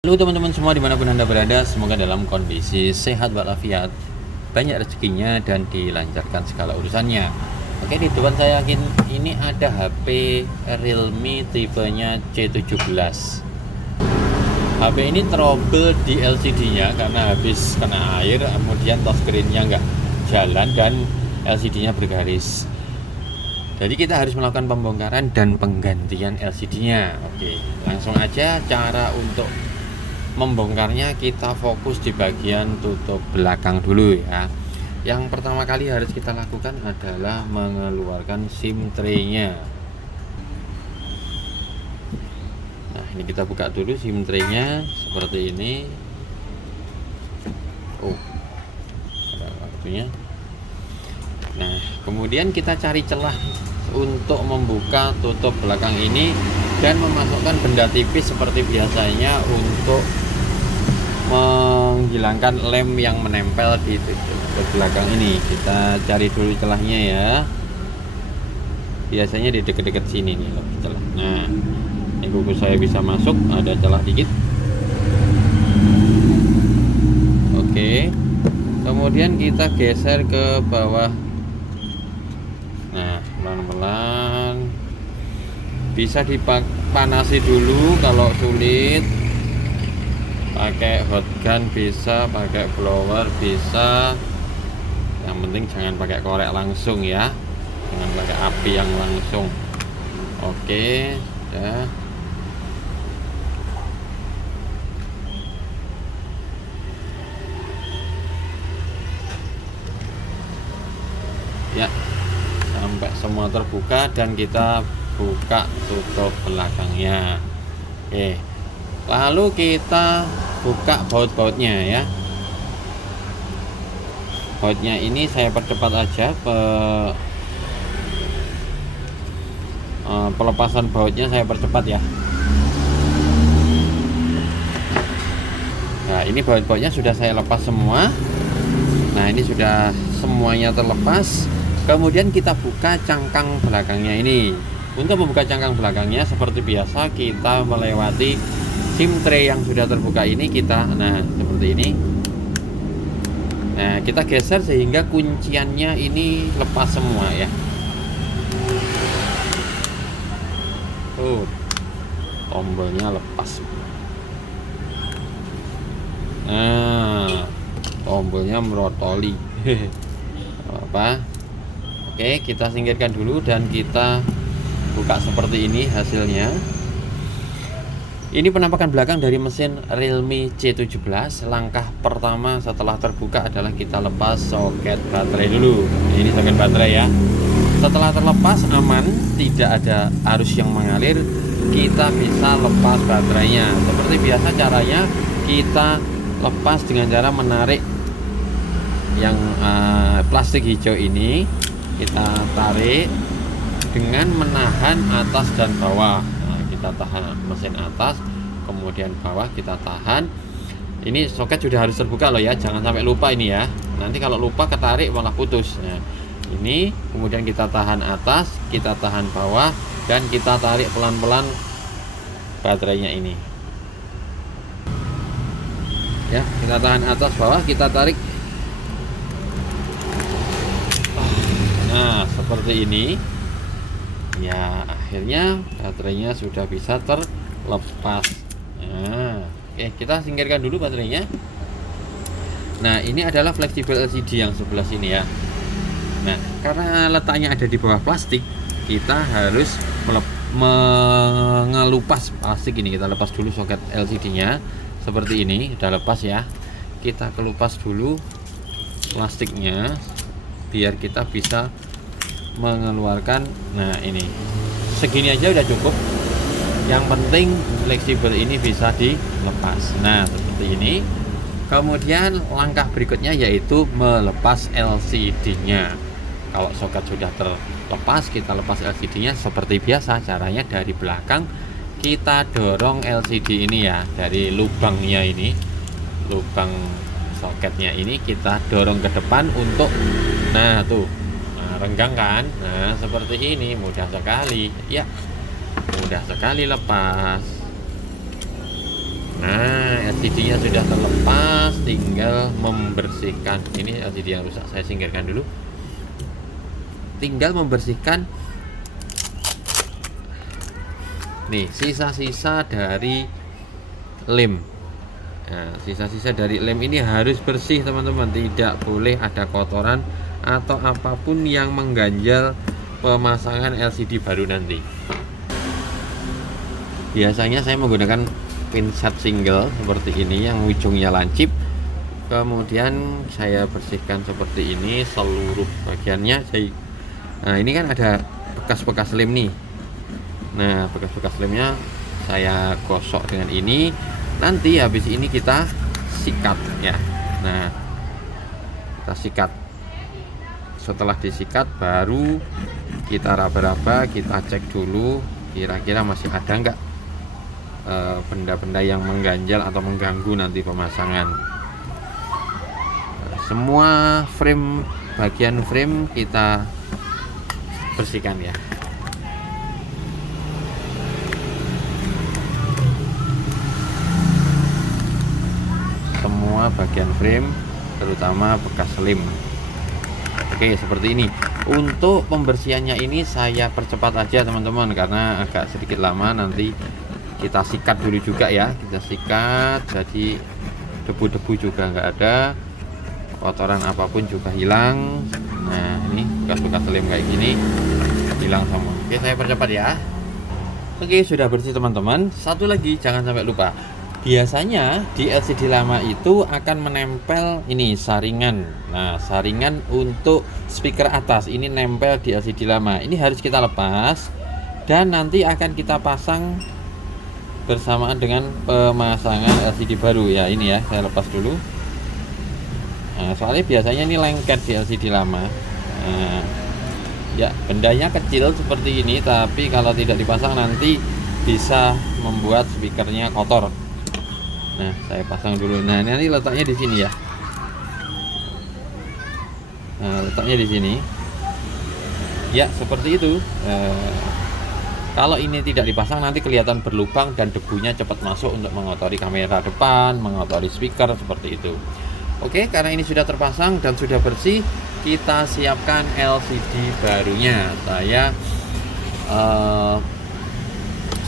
Halo teman-teman semua dimanapun Anda berada, semoga dalam kondisi sehat walafiat, banyak rezekinya dan dilancarkan segala urusannya. Oke, di depan saya ini ada HP Realme tipenya C17. HP ini trouble di LCD-nya karena habis kena air, kemudian touchscreen-nya nggak jalan dan LCD-nya bergaris. Jadi kita harus melakukan pembongkaran dan penggantian LCD-nya. Oke, langsung aja cara untuk membongkarnya. Kita fokus di bagian tutup belakang dulu ya. Yang pertama kali harus kita lakukan adalah mengeluarkan SIM tray-nya. Nah, ini kita buka dulu SIM tray-nya seperti ini. Oh, ada waktunya. Nah, kemudian kita cari celah untuk membuka tutup belakang ini dan memasukkan benda tipis seperti biasanya untuk menghilangkan lem yang menempel di belakang ini. Kita cari dulu celahnya ya. Biasanya di dekat-dekat sini nih loh celah. Nah, ini kuku saya bisa masuk, ada celah dikit. Oke. Kemudian kita geser ke bawah. Nah, pelan-pelan. Bisa dipanasi dulu kalau sulit. Pakai hot gun bisa, pakai blower bisa. Yang penting jangan pakai korek langsung ya. Jangan pakai api yang langsung. Oke, ya. Ya, sampai semua terbuka dan kita buka tutup belakangnya. Oke. Lalu kita buka baut-bautnya ya. Bautnya ini saya percepat aja pelepasan bautnya saya percepat ya. Nah, ini baut-bautnya sudah saya lepas semua. Nah, ini sudah semuanya terlepas. Kemudian kita buka cangkang belakangnya ini. Untuk membuka cangkang belakangnya seperti biasa kita melewati SIM tray yang sudah terbuka ini nah seperti ini. Nah, kita geser sehingga kunciannya ini lepas semua ya. Tombolnya lepas. Nah, tombolnya merotoli. Apa? Oke, kita singkirkan dulu dan kita buka seperti ini hasilnya. Ini penampakan belakang dari mesin Realme C17. Langkah pertama setelah terbuka adalah kita lepas soket baterai dulu. Ini soket baterai ya. Setelah terlepas aman, tidak ada arus yang mengalir, kita bisa lepas baterainya. Seperti biasa caranya kita lepas dengan cara menarik yang plastik hijau ini. Kita tarik dengan menahan atas dan bawah. Kita tahan mesin atas, kemudian bawah kita tahan. Ini soket sudah harus terbuka loh ya, jangan sampai lupa ini ya. Nanti kalau lupa ketarik malah putus. Nah, ini kemudian kita tahan atas, kita tahan bawah, dan kita tarik pelan-pelan baterainya ini. Ya, kita tahan atas bawah, kita tarik. Nah, seperti ini. Ya, akhirnya baterainya sudah bisa terlepas. Nah, oke, kita singkirkan dulu baterainya. Nah, ini adalah fleksibel LCD yang sebelah sini ya. Nah, karena letaknya ada di bawah plastik, kita harus mengelupas plastik ini. Kita lepas dulu soket LCD-nya seperti ini, udah lepas ya. Kita kelupas dulu plastiknya biar kita bisa mengeluarkan. Nah, ini segini aja udah cukup. Yang penting fleksibel ini bisa dilepas. Nah, seperti ini. Kemudian langkah berikutnya yaitu melepas LCD-nya. Kalau soket sudah terlepas, kita lepas LCD-nya seperti biasa. Caranya dari belakang kita dorong LCD ini ya, dari lubangnya ini, lubang soketnya ini kita dorong ke depan untuk, nah tuh, renggang kan. Nah, seperti ini, mudah sekali ya, mudah sekali lepas. Nah, LCD-nya sudah terlepas, tinggal membersihkan. Ini LCD yang rusak, saya singkirkan dulu. Tinggal membersihkan nih sisa-sisa dari lem. Nah, sisa-sisa dari lem ini harus bersih teman-teman, tidak boleh ada kotoran atau apapun yang mengganjal pemasangan LCD baru nanti. Biasanya saya menggunakan pinset single seperti ini yang ujungnya lancip, kemudian saya bersihkan seperti ini seluruh bagiannya. Nah, ini kan ada bekas-bekas lem nih. Nah, bekas-bekas lemnya saya gosok dengan ini. Nanti habis ini kita sikat ya. Nah, kita sikat. Setelah disikat baru kita raba-raba, kita cek dulu kira-kira masih ada enggak benda-benda yang mengganjal atau mengganggu nanti pemasangan. Semua frame, bagian frame kita bersihkan ya. Semua bagian frame, terutama bekas lem. Oke, seperti ini. Untuk pembersihannya ini saya percepat aja teman-teman, karena agak sedikit lama. Nanti kita sikat dulu juga ya, kita sikat jadi debu-debu juga nggak ada, kotoran apapun juga hilang. Nah, ini bekas-bekas lem kayak gini hilang semua. Oke, saya percepat ya. Oke, sudah bersih teman-teman. Satu lagi, jangan sampai lupa, biasanya di LCD lama itu akan menempel ini saringan. Nah, saringan untuk speaker atas ini nempel di LCD lama. Ini harus kita lepas dan nanti akan kita pasang bersamaan dengan pemasangan LCD baru ya. Ini ya, saya lepas dulu. Nah, soalnya biasanya ini lengket di LCD lama. Nah, ya, bendanya kecil seperti ini, tapi kalau tidak dipasang nanti bisa membuat speakernya kotor. Nah, saya pasang dulu. Nah, ini letaknya di sini ya. Nah, letaknya di sini. Ya, seperti itu. Kalau ini tidak dipasang nanti kelihatan berlubang dan debunya cepat masuk untuk mengotori kamera depan, mengotori speaker seperti itu. Oke, karena ini sudah terpasang dan sudah bersih, kita siapkan LCD barunya. Saya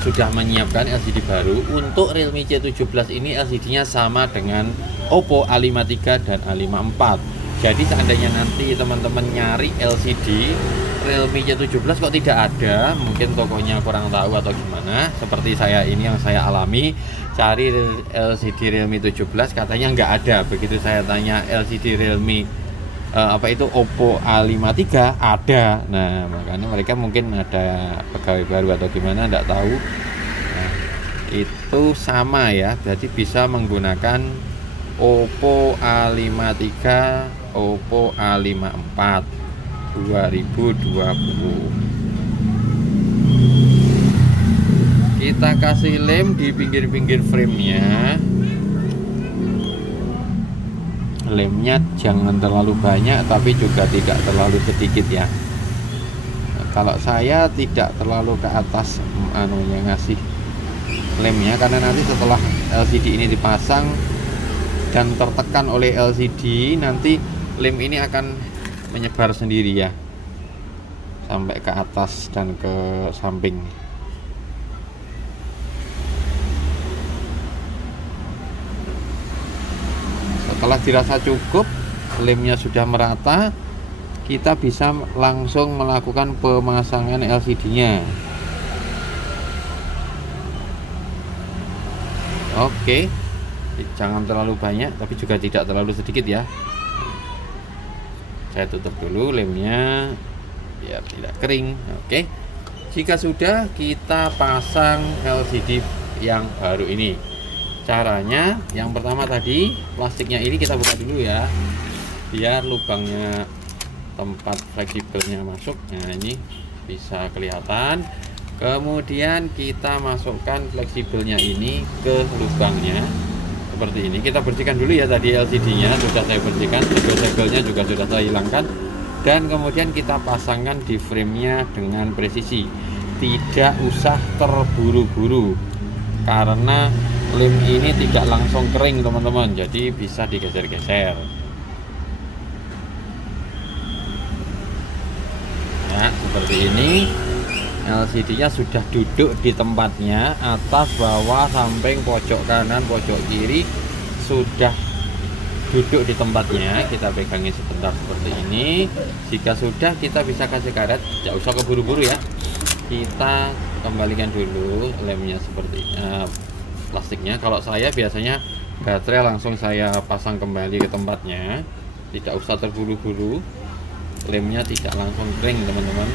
sudah menyiapkan LCD baru. Untuk Realme C17 ini LCD-nya sama dengan Oppo A53 dan A54. Jadi seandainya nanti teman-teman nyari LCD Realme C17 kok tidak ada, mungkin tokonya kurang tahu atau gimana, seperti saya ini yang saya alami, cari LCD Realme 17 katanya nggak ada. Begitu saya tanya LCD Realme Oppo A53 ada. Nah, makanya mereka mungkin ada pegawai baru atau gimana, nggak tahu. Nah, itu sama ya, berarti bisa menggunakan Oppo A53, Oppo A54 2020. Kita kasih lem di pinggir-pinggir framenya. Lemnya jangan terlalu banyak tapi juga tidak terlalu sedikit ya. Nah, kalau saya tidak terlalu ke atas yang ngasih lemnya, karena nanti setelah LCD ini dipasang dan tertekan oleh LCD, nanti lem ini akan menyebar sendiri ya sampai ke atas dan ke samping. Setelah dirasa cukup, lemnya sudah merata, kita bisa langsung melakukan pemasangan LCD-nya. Oke, jangan terlalu banyak tapi juga tidak terlalu sedikit ya. Saya tutup dulu lemnya biar tidak kering. Oke, jika sudah, kita pasang LCD yang baru ini. Caranya yang pertama tadi, plastiknya ini kita buka dulu ya, biar lubangnya tempat fleksibelnya masuk. Nah, ini bisa kelihatan. Kemudian kita masukkan fleksibelnya ini ke lubangnya seperti ini. Kita bersihkan dulu ya, tadi LCD-nya sudah saya bersihkan, segel-segelnya juga sudah saya hilangkan, dan kemudian kita pasangkan di frame-nya dengan presisi. Tidak usah terburu-buru, karena lem ini tidak langsung kering teman-teman, jadi bisa digeser-geser. Nah seperti ini, LCD-nya sudah duduk di tempatnya, atas, bawah, samping, pojok kanan, pojok kiri sudah duduk di tempatnya. Kita pegangin sebentar seperti ini. Jika sudah, kita bisa kasih karet, tidak usah keburu-buru ya. Kita kembalikan dulu lemnya seperti plastiknya. Kalau saya biasanya baterai langsung saya pasang kembali ke tempatnya, tidak usah terburu-buru. Lemnya tidak langsung kering teman-teman.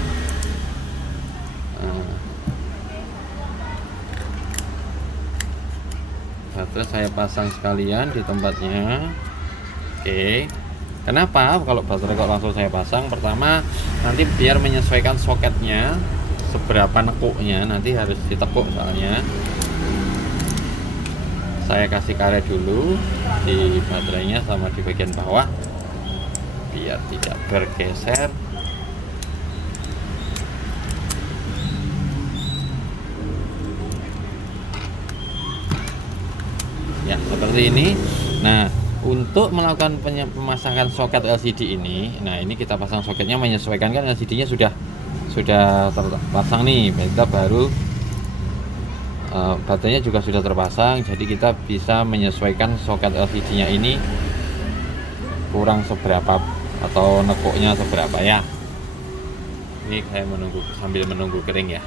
Baterai saya pasang sekalian di tempatnya. Oke, kenapa kalau baterai kok langsung saya pasang? Pertama, nanti biar menyesuaikan soketnya seberapa nekuknya, nanti harus ditekuk soalnya. Saya kasih karet dulu di baterainya sama di bagian bawah biar tidak bergeser. Ya seperti ini. Nah untuk melakukan pemasangan soket LCD ini, nah ini kita pasang soketnya menyesuaikan, kan LCD-nya sudah terpasang nih, kita baru baterainya juga sudah terpasang, jadi kita bisa menyesuaikan soket LCD-nya ini kurang seberapa atau nekuknya seberapa ya. Ini saya menunggu, sambil menunggu kering ya.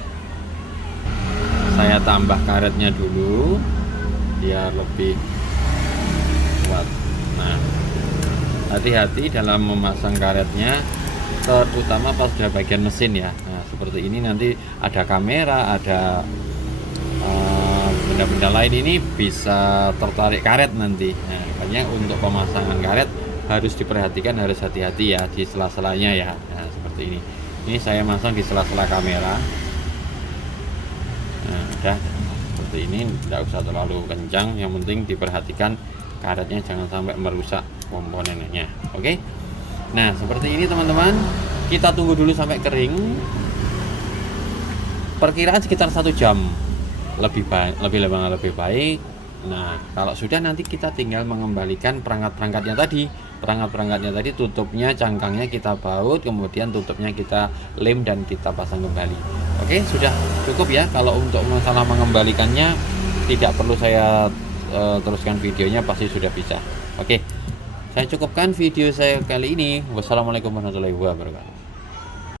Saya tambah karetnya dulu biar lebih kuat. Nah, hati-hati dalam memasang karetnya, terutama pas sudah bagian mesin ya. Nah, seperti ini nanti ada kamera, ada benda-benda lain, ini bisa tertarik karet nanti. Nah, makanya untuk pemasangan karet harus diperhatikan, harus hati-hati ya di sela-selanya ya. Nah, seperti ini. Ini saya masang di sela-sela kamera. Nah, udah seperti ini, tidak usah terlalu kencang, yang penting diperhatikan karetnya jangan sampai merusak komponennya. Oke. Nah, seperti ini teman-teman. Kita tunggu dulu sampai kering. Perkiraan sekitar 1 jam. Lebih baik. Nah, kalau sudah nanti kita tinggal mengembalikan perangkat-perangkatnya tadi. Perangkat-perangkatnya tadi, tutupnya, cangkangnya kita baut, kemudian tutupnya kita lem dan kita pasang kembali. Oke, sudah cukup ya. Kalau untuk masalah mengembalikannya tidak perlu saya teruskan videonya, pasti sudah bisa. Oke. Saya cukupkan video saya kali ini. Wassalamualaikum warahmatullahi wabarakatuh.